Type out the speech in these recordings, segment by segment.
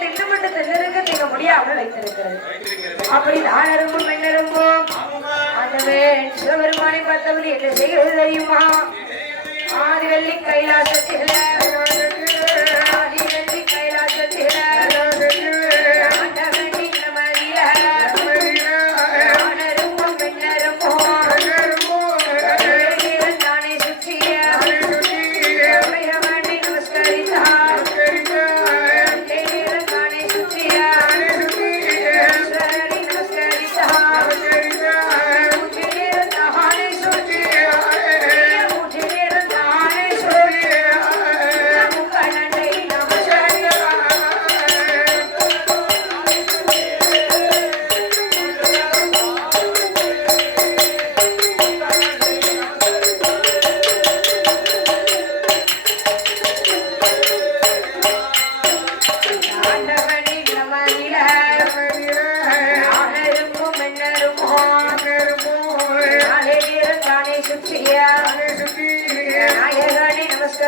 திட்டமிட்டு தென்னருக்கு நீங்க முடியாமல் வைத்திருக்கிறது. அப்படி தானரும்பும் பெண்ணரும்பும் ஆண்டவே சிவபெருமானை பார்த்தபடி என்ன செய்கிறது தெரியுமா? ஆதிவெள்ளி கைலாசத்தில்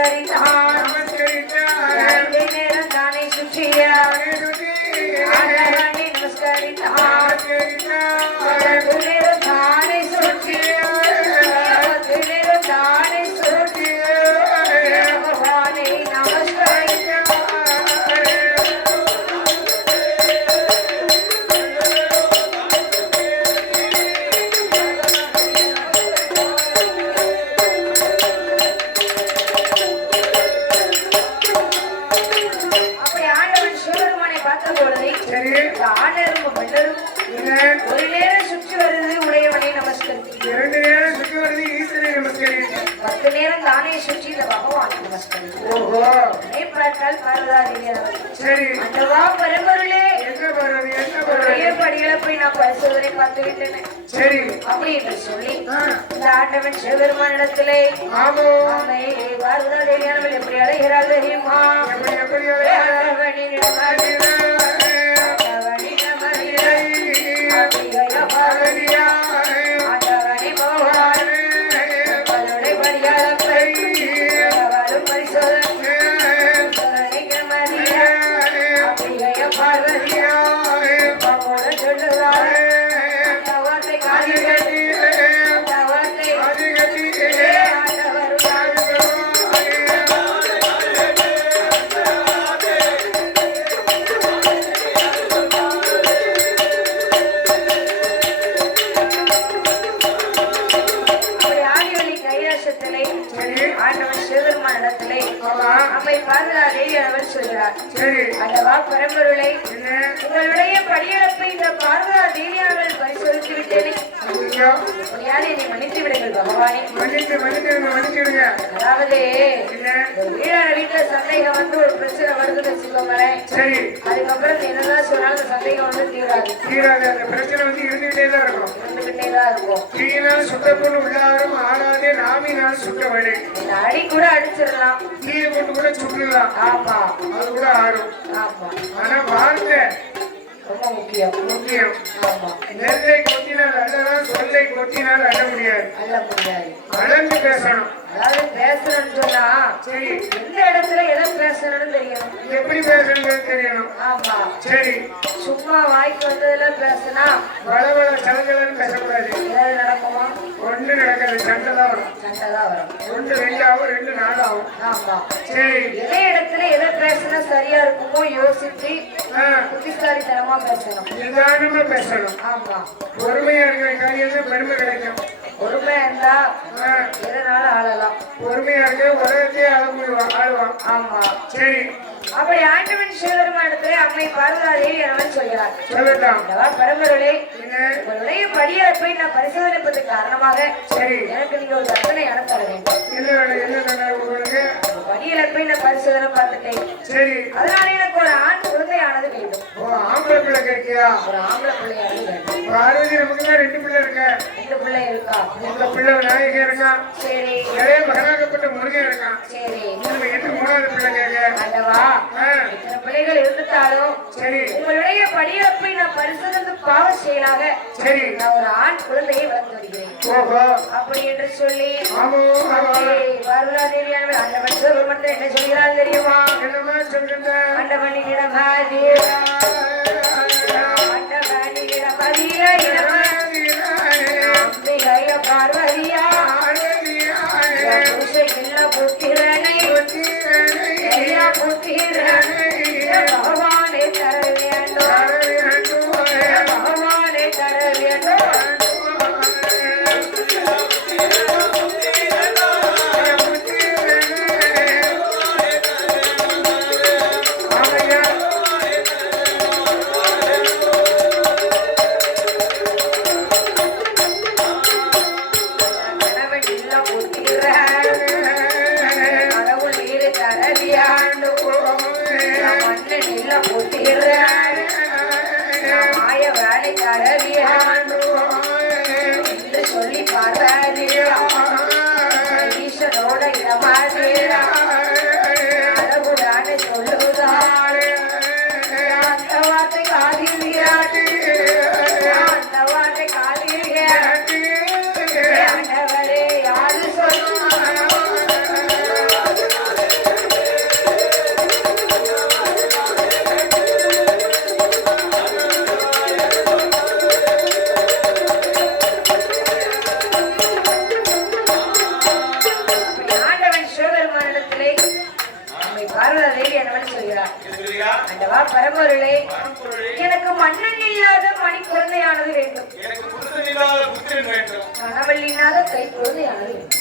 நமஸ்கரித்தான் ரெண்டு நேரம் தானே சுற்றிய நாயகனை நமஸ்கரித்தான் ரெண்டு நேரம் தானே சுற்றிய பத்து நேரம் தானே சுற்றி இந்த பகவானை ஓஹோ. சரி. அந்தவா பரம்பொருளே. என்ன என்ன படிகளை போய் நான் பரிசோதனை பார்த்து விட்டேன் சரி. அப்படி என்று சொல்லி இந்த ஆண்டவன் சிவபெருமானிடத்திலே ஆமோ. அவனை பார்வதாதேவியானவள் எப்படி அழைகிறாள் தெரியுமா? எப்படி எப்படி அழைக்கிறார்? ஆண்டவனின் பார்வதா தேவி அவர் சொல்கிறார் அல்லவா பரம்பொருளை உங்களுடைய படியளப்பை இந்த பார்வதா தேவியானவள் பரிசோதித்து விட்டேனே. மன்னித்து விடுங்கள் பகவானே. மன்னிச்சு மன்னிச்சிடுங்க மன்னிச்சிடுங்க அதாவது என்ன? ஒரு வீடான வீட்டுல சந்தேகம் வந்து ஒரு பிரச்சனை வருதுன்னு வச்சுக்கோங்களேன். சரி. அதுக்கப்புறம் என்னதான் சொன்னாலும் அந்த சந்தேகம் வந்து தீராது. தீராது. அந்த பிரச்சனை வந்து இருந்துகிட்டே தான் இருக்கும். இருந்துகிட்டே தான் இருக்கும். தீயினால் சுட்ட பொண்ணு உள்ளாரும் ஆடாதே நாமினால் சுட்ட வழி அடி கூட அடிச்சிடலாம். தீயை கொண்டு கூட சுட்டுலாம் ஆமா. அது கூட ஆடும் ஆமா. ஆனா வார்த்தை ரொம்ப முக்கியம் முக்கியம் நெல்லை கொட்டினால் அல்லதான் சொல்லை கொட்டினால் அள்ள முடியாது அல்ல முடியாது அளந்து பேசணும் அதாவது பேசணும்னு சொன்னா சரி. எந்த இடத்துல எதை பேசணும்னு தெரியணும் எப்படி பேசணுங்கிறது தெரியணும் ஆமா சரி சும்மா வாய்க்கு வந்ததுல பேசினா வளவள சலங்கலன்னு பேசக்கூடாது ஏதாவது நடக்குமா ஒன்று நடக்காது சண்டை தான் வரும் சண்டை தான் வரும் ஒன்று ரெண்டு ஆகும் ரெண்டு நாலு ஆகும் ஆமா சரி எந்த இடத்துல எதை யோசிச்சு ஆ, புத்திசாலித்தனமா பேசணும். நிதானமா பேசணும். ஆமா. பொறுமையா இருக்கிற காரியம் பெருமை கிடைக்கும். பொறுமை இருந்தா எதனால ஆளலாம்? பொறுமையா இருக்க உலகத்தையே ஆள முடியும் ஆளுவான். ஆமா. சரி. அப்படி ஆண்டவன் சிவபெருமானத்திலே அம்மை பார்வதாதேவி அவன் சொல்கிறார். அல்லவா பரம்பொருளே உங்களுடைய படியறப்பை நான் பரிசோதனைப்பதற்கு காரணமாக சரி. எனக்கு நீங்க ஒரு தண்டனை அனுப்ப வேண்டும். உங்க படியிழப்பை நான் பரிசோதனை பார்த்துட்டேன். சரி. அதனால பிள்ளைங்க இருக்கியா ஒரு ஆம்பளை பிள்ளைங்க ஒரு நமக்கு தான் ரெண்டு பிள்ளை இருக்க? ரெண்டு பிள்ளை இருக்கா? பிள்ளை விநாயக சரி. நிறைய மகனாகப்பட்ட முருகன் சரி. அல்லவா? இத்தனை பிள்ளைகள் இருந்துட்டாலும் சரி. உங்களுடைய படியப்பை நான் பரிசுதந்து பாவம் செய்யலாக. ஒரு ஆண் குழந்தையை வளர்த்து அப்படி என்று சொல்லி வருணாதேவியானவர் அண்டவன் சிவபெருமன் என்ன சொல்கிறார் தெரியுமா? என்னமா சொல்லுங்க அண்டவன் இடமாதேவா ಭಗವಾನ್ Parabéns! எழுதுகிறார் பரம்பொருளே எனக்கு மன்னன் இல்லாத மணி குழந்தையானது வேண்டும். கணவல் இல்லாத கை குழந்தையானது வேண்டும்.